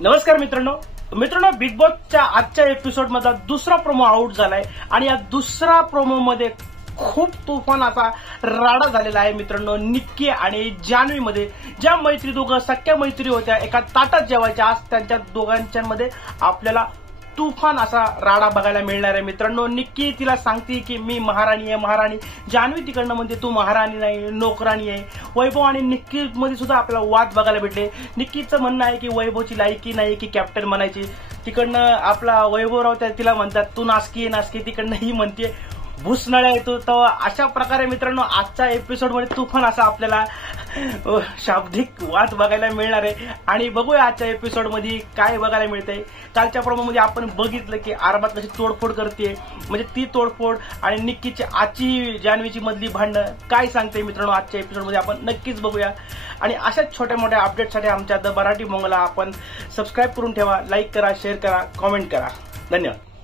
नमस्कार मित्रांनो, बिग बॉसच्या आजच्या एपिसोड मधला दुसरा प्रोमो आउट झालाय आणि या दुसरा प्रोमो मध्ये खूप तुफान असा राडा झालेला आहे मित्रांनो. निक्की आणि जान्हवी मध्ये ज्या मैत्री दोघं सख्या मैत्री होत्या, एका ताटात जेवायच्या, आज त्यांच्या दोघांच्या मध्ये आपल्याला तुफान असा राडा बघायला मिळणार आहे मित्रांनो. निक्की तिला सांगते की मी महाराणी आहे महाराणी, जान्हवी तिकडनं म्हणते तू महाराणी नाही नोकराणी आहे. वैभव आणि निक्की मध्ये सुद्धा आपल्याला वाद बघायला भेटले. निक्कीचं म्हणणं आहे की वैभवची लायकी नाही की कॅप्टन म्हणायची, तिकडनं आपला वैभवराव तिला म्हणतात तू नासकी आहे नासकी, तिकडनं ही म्हणते भूसनळ्या येतो. तर अशा प्रकारे मित्रांनो आजच्या एपिसोड मध्ये तुफान असा आपल्याला शाब्दिक वाद बघायला मिळणार आहे. आणि बघूया आजच्या एपिसोड मध्ये काय बघायला मिळतंय. कालच्या प्रोमो मध्ये आपण बघितलं की आरबात कशी तोडफोड करते, म्हणजे ती तोडफोड आणि निक्कीची आजची जान्हवीची मधली भांडणं काय सांगते मित्रांनो आजच्या एपिसोड मध्ये आपण नक्कीच बघूया. आणि अशाच छोट्या मोठ्या अपडेटसाठी आमच्या द मराठी मोंगला आपण सबस्क्राईब करून ठेवा, लाईक करा, शेअर करा, कॉमेंट करा. धन्यवाद.